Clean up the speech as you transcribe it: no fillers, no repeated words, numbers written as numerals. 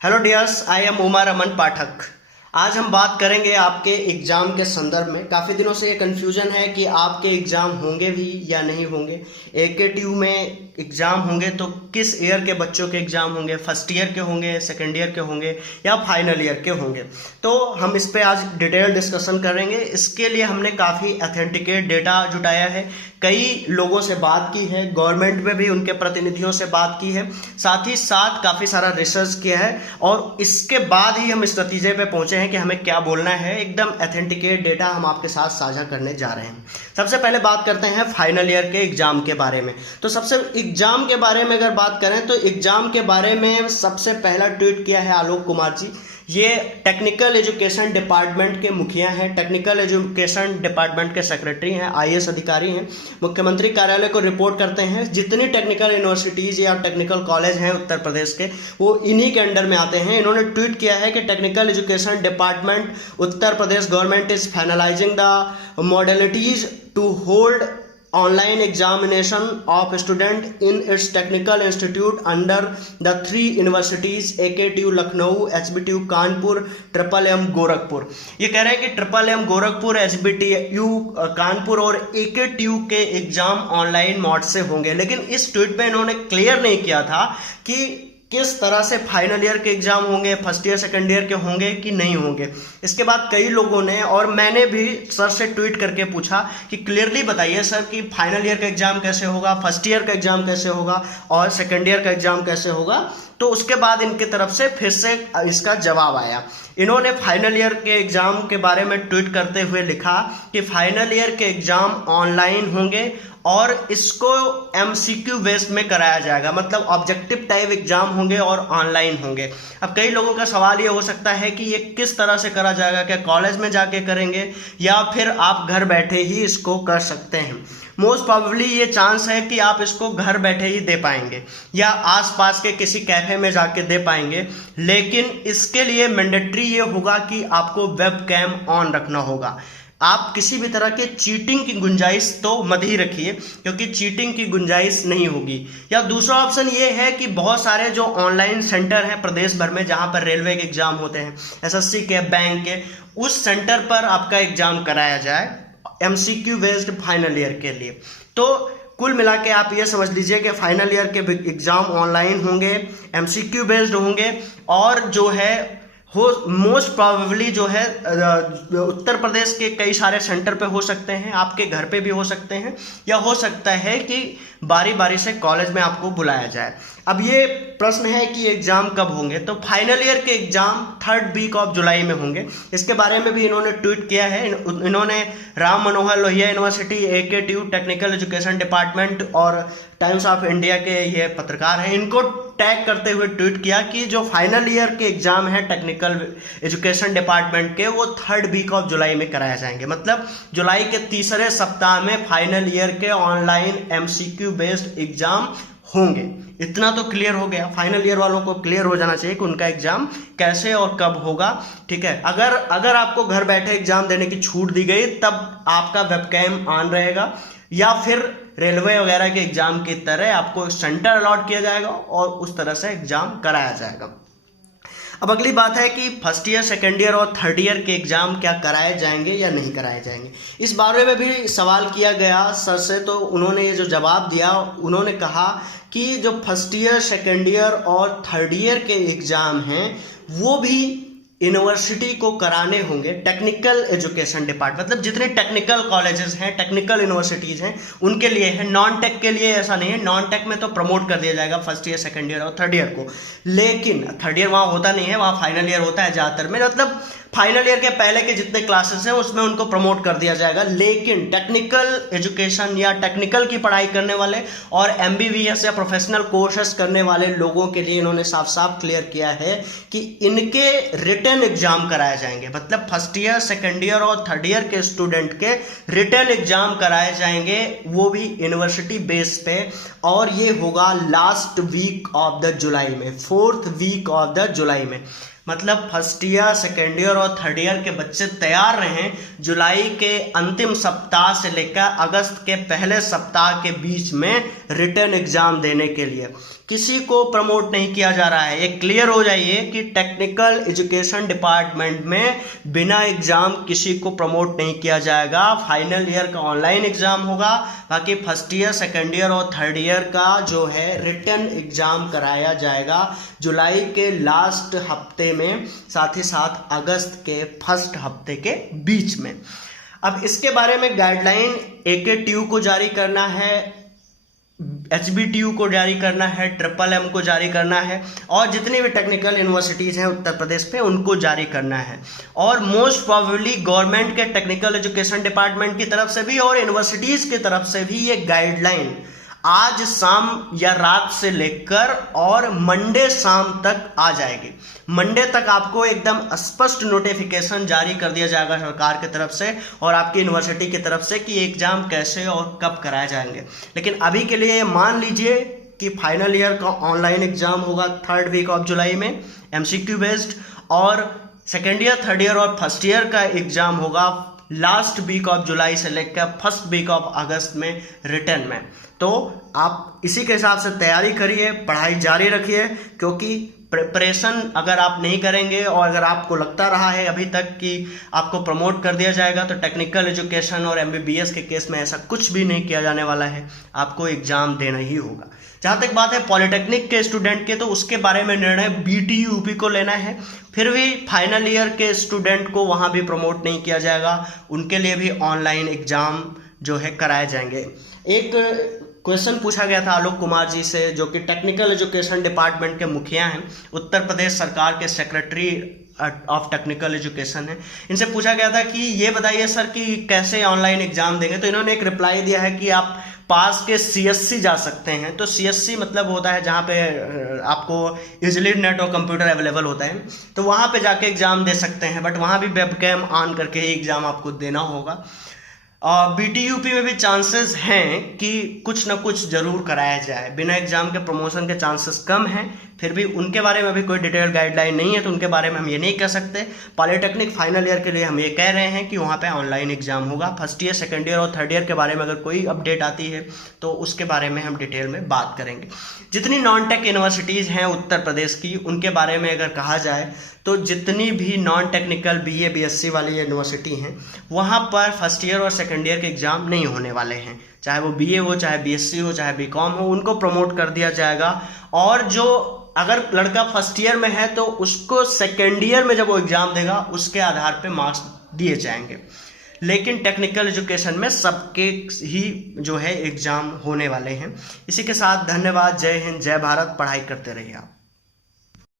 Hello dears, I am Umar Aman Pathak. आज हम बात करेंगे आपके एग्ज़ाम के संदर्भ में। काफ़ी दिनों से ये कन्फ्यूजन है कि आपके एग्ज़ाम होंगे भी या नहीं होंगे। AKTU में एग्ज़ाम होंगे तो किस ईयर के बच्चों के एग्ज़ाम होंगे, फर्स्ट ईयर के होंगे, सेकेंड ईयर के होंगे या फाइनल ईयर के होंगे। तो हम इस पे आज डिटेल डिस्कशन करेंगे। इसके लिए हमने काफ़ी ऑथेंटिकेट डेटा जुटाया है, कई लोगों से बात की है, गवर्नमेंट में भी उनके प्रतिनिधियों से बात की है, साथ ही साथ काफ़ी सारा रिसर्च किया है और इसके बाद ही हम इस नतीजे पे पहुंचे हैं कि हमें क्या बोलना है। एकदम ऑथेंटिकेट डेटा हम आपके साथ साझा करने जा रहे हैं। सबसे पहले बात करते हैं फाइनल ईयर के एग्जाम के बारे में। तो सबसे एग्जाम के बारे में अगर बात करें तो एग्जाम के बारे में सबसे पहला ट्वीट किया है आलोक कुमार जी। ये टेक्निकल एजुकेशन डिपार्टमेंट के मुखिया हैं, टेक्निकल एजुकेशन डिपार्टमेंट के सेक्रेटरी हैं, IAS अधिकारी हैं, मुख्यमंत्री कार्यालय को रिपोर्ट करते हैं। जितनी टेक्निकल यूनिवर्सिटीज़ या टेक्निकल कॉलेज हैं उत्तर प्रदेश के, वो इन्हीं के अंडर में आते हैं। इन्होंने ट्वीट किया है कि technical education department Uttar Pradesh government is finalising the modalities to hold online examination of student in its technical institute under the 3 universities AKTU Lucknow, HBTU Kanpur, MMM Gorakhpur. ये कह रहे हैं कि MMM गोरखपुर, HBTU कानपुर और AKTU के एग्जाम ऑनलाइन मोड से होंगे। लेकिन इस ट्वीट पे इन्होंने क्लियर नहीं किया था कि किस तरह से फाइनल ईयर के एग्जाम होंगे, फर्स्ट ईयर सेकंड ईयर के होंगे कि नहीं होंगे। इसके बाद कई लोगों ने और मैंने भी सर से ट्वीट करके पूछा कि क्लियरली बताइए सर कि फाइनल ईयर का एग्जाम कैसे होगा, फर्स्ट ईयर का एग्जाम कैसे होगा और सेकंड ईयर का एग्जाम कैसे होगा। तो उसके बाद इनकी तरफ से फिर से इसका जवाब आया। इन्होंने फाइनल ईयर के एग्जाम के बारे में ट्वीट करते हुए लिखा कि फाइनल ईयर के एग्जाम ऑनलाइन होंगे और इसको MCQ बेस्ड में कराया जाएगा, मतलब ऑब्जेक्टिव टाइप एग्जाम होंगे और ऑनलाइन होंगे। अब कई लोगों का सवाल ये हो सकता है कि ये किस तरह से करा जाएगा, क्या कॉलेज में जाके करेंगे या फिर आप घर बैठे ही इसको कर सकते हैं। मोस्ट प्रोबेबली ये चांस है कि आप इसको घर बैठे ही दे पाएंगे या आसपास के किसी कैफे में जाके दे पाएंगे, लेकिन इसके लिए मैंडेटरी ये होगा कि आपको वेब कैम ऑन रखना होगा। आप किसी भी तरह के चीटिंग की गुंजाइश तो मत ही रखिए, क्योंकि चीटिंग की गुंजाइश नहीं होगी। या दूसरा ऑप्शन ये है कि बहुत सारे जो ऑनलाइन सेंटर हैं प्रदेश भर में जहां पर रेलवे के एग्जाम होते हैं, SSC के, बैंक के, उस सेंटर पर आपका एग्जाम कराया जाए MCQ बेस्ड फाइनल ईयर के लिए। तो कुल मिला के आप ये समझ लीजिए कि फाइनल ईयर के एग्जाम ऑनलाइन होंगे, MCQ बेस्ड होंगे और जो है हो मोस्ट प्रोबेबली जो है उत्तर प्रदेश के कई सारे सेंटर पे हो सकते हैं, आपके घर पे भी हो सकते हैं, या हो सकता है कि बारी बारी से कॉलेज में आपको बुलाया जाए। अब ये प्रश्न है कि एग्जाम कब होंगे। तो फाइनल ईयर के exam 3rd week of July में होंगे। इसके बारे में भी इन्होंने ट्वीट किया है। इन्होंने Ram Manohar Lohia university, AKTU technical education department और टाइम्स ऑफ इंडिया के ये पत्रकार हैं, इनको टैग करते हुए ट्वीट किया कि जो फाइनल ईयर के एग्जाम है टेक्निकल एजुकेशन डिपार्टमेंट के, वो 3rd वीक ऑफ जुलाई में कराए जाएंगे। मतलब जुलाई के तीसरे सप्ताह में फाइनल ईयर के ऑनलाइन MCQ बेस्ड एग्जाम होंगे। इतना तो क्लियर हो गया। फाइनल ईयर वालों को क्लियर हो जाना चाहिए कि उनका एग्जाम कैसे और कब होगा। ठीक है, अगर आपको घर बैठे एग्जाम देने की छूट दी गई तब आपका वेबकैम ऑन रहेगा, या फिर रेलवे वगैरह के एग्जाम की तरह आपको सेंटर अलॉट किया जाएगा और उस तरह से एग्जाम कराया जाएगा। अब अगली बात है कि फर्स्ट ईयर, सेकेंड ईयर और थर्ड ईयर के एग्जाम क्या कराए जाएंगे या नहीं कराए जाएंगे। इस बारे में भी सवाल किया गया सर से, तो उन्होंने ये जो जवाब दिया, उन्होंने कहा कि जो फर्स्ट ईयर, सेकेंड ईयर और थर्ड ईयर के एग्जाम हैं वो भी यूनिवर्सिटी को कराने होंगे टेक्निकल एजुकेशन डिपार्टमेंट, मतलब जितने टेक्निकल कॉलेजेस हैं, टेक्निकल यूनिवर्सिटीज़ हैं, उनके लिए है। नॉन टेक के लिए ऐसा नहीं है। नॉन टेक में तो प्रमोट कर दिया जाएगा फर्स्ट ईयर, सेकंड ईयर और थर्ड ईयर को, लेकिन थर्ड ईयर वहाँ होता नहीं है, वहाँ फाइनल ईयर होता है ज़्यादातर में। मतलब फाइनल ईयर के पहले के जितने क्लासेस हैं उसमें उनको प्रमोट कर दिया जाएगा, लेकिन टेक्निकल एजुकेशन या टेक्निकल की पढ़ाई करने वाले और MBBS या प्रोफेशनल कोर्सेस करने वाले लोगों के लिए इन्होंने साफ साफ क्लियर किया है कि इनके रिटन एग्जाम कराए जाएंगे। मतलब फर्स्ट ईयर, सेकेंड ईयर और थर्ड ईयर के स्टूडेंट के रिटन एग्जाम कराए जाएंगे, वो भी यूनिवर्सिटी बेस पे, और ये होगा last week of the July में, 4th week of the July में। मतलब फर्स्ट ईयर, सेकेंड ईयर और थर्ड ईयर के बच्चे तैयार रहें जुलाई के अंतिम सप्ताह से लेकर अगस्त के पहले सप्ताह के बीच में रिटर्न एग्जाम देने के लिए। किसी को प्रमोट नहीं किया जा रहा है, ये क्लियर हो जाइए कि टेक्निकल एजुकेशन डिपार्टमेंट में बिना एग्जाम किसी को प्रमोट नहीं किया जाएगा। फाइनल ईयर का ऑनलाइन एग्जाम होगा, बाकी फर्स्ट ईयर, सेकेंड ईयर और थर्ड ईयर का जो है रिटर्न एग्जाम कराया जाएगा जुलाई के लास्ट हफ्ते में, साथ ही साथ अगस्त के फर्स्ट हफ्ते के बीच में। अब इसके बारे में गाइडलाइन AKTU को जारी करना है, HBTU को जारी करना है, MMM को जारी करना है और जितनी भी टेक्निकल यूनिवर्सिटीज़ हैं उत्तर प्रदेश पे उनको जारी करना है। और मोस्ट प्रोबेबली गवर्नमेंट के टेक्निकल एजुकेशन डिपार्टमेंट की तरफ से भी और यूनिवर्सिटीज़ की तरफ से भी ये गाइडलाइन आज शाम या रात से लेकर और मंडे शाम तक आ जाएगी। मंडे तक आपको एकदम स्पष्ट नोटिफिकेशन जारी कर दिया जाएगा सरकार की तरफ से और आपकी यूनिवर्सिटी की तरफ से कि एग्जाम कैसे और कब कराए जाएंगे। लेकिन अभी के लिए मान लीजिए कि फाइनल ईयर का ऑनलाइन एग्जाम होगा 3rd वीक ऑफ जुलाई में MCQ बेस्ड, और सेकेंड ईयर, थर्ड ईयर और फर्स्ट ईयर का एग्जाम होगा लास्ट वीक ऑफ जुलाई से लेकर फर्स्ट वीक ऑफ अगस्त में रिटर्न में। तो आप इसी के हिसाब से तैयारी करिए, पढ़ाई जारी रखिए, क्योंकि प्रिपरेशन अगर आप नहीं करेंगे और अगर आपको लगता रहा है अभी तक कि आपको प्रमोट कर दिया जाएगा तो टेक्निकल एजुकेशन और MBBS के केस में ऐसा कुछ भी नहीं किया जाने वाला है, आपको एग्जाम देना ही होगा। जहाँ तक बात है पॉलिटेक्निक के स्टूडेंट के, तो उसके बारे में निर्णय BTU UP को लेना है। फिर भी फाइनल ईयर के स्टूडेंट को वहाँ भी प्रमोट नहीं किया जाएगा, उनके लिए भी ऑनलाइन एग्जाम जो है कराए जाएंगे। एक क्वेश्चन पूछा गया था आलोक कुमार जी से, जो कि टेक्निकल एजुकेशन डिपार्टमेंट के मुखिया हैं, उत्तर प्रदेश सरकार के सेक्रेटरी ऑफ टेक्निकल एजुकेशन है। इनसे पूछा गया था कि ये बताइए सर कि कैसे ऑनलाइन एग्जाम देंगे, तो इन्होंने एक रिप्लाई दिया है कि आप पास के CSC जा सकते हैं। तो CSC मतलब होता है जहाँ पे आपको इजीली नेट और कंप्यूटर अवेलेबल होता है, तो वहाँ पे जाके एग्जाम दे सकते हैं, बट वहाँ भी वेबकैम ऑन करके ही एग्जाम आपको देना होगा। BTUP में भी चांसेस हैं कि कुछ ना कुछ जरूर कराया जाए, बिना एग्जाम के प्रमोशन के चांसेस कम हैं, फिर भी उनके बारे में अभी कोई डिटेल गाइडलाइन नहीं है तो उनके बारे में हम ये नहीं कह सकते। पॉलिटेक्निक फाइनल ईयर के लिए हम ये कह रहे हैं कि वहाँ पे ऑनलाइन एग्जाम होगा। फर्स्ट ईयर, सेकेंड ईयर और थर्ड ईयर के बारे में अगर कोई अपडेट आती है तो उसके बारे में हम डिटेल में बात करेंगे। जितनी नॉन टेक यूनिवर्सिटीज़ हैं उत्तर प्रदेश की, उनके बारे में अगर कहा जाए तो जितनी भी नॉन टेक्निकल BA BSc वाली यूनिवर्सिटी हैं वहाँ पर फर्स्ट ईयर और सेकेंड ईयर के एग्ज़ाम नहीं होने वाले हैं, चाहे वो BA हो, चाहे BSc हो, चाहे BCom हो, उनको प्रमोट कर दिया जाएगा। और जो अगर लड़का फर्स्ट ईयर में है तो उसको सेकेंड ईयर में जब वो एग्ज़ाम देगा उसके आधार पे मार्क्स दिए जाएंगे। लेकिन टेक्निकल एजुकेशन में सबके ही जो है एग्ज़ाम होने वाले हैं। इसी के साथ धन्यवाद, जय हिंद, जय भारत, पढ़ाई करते रहिए आप।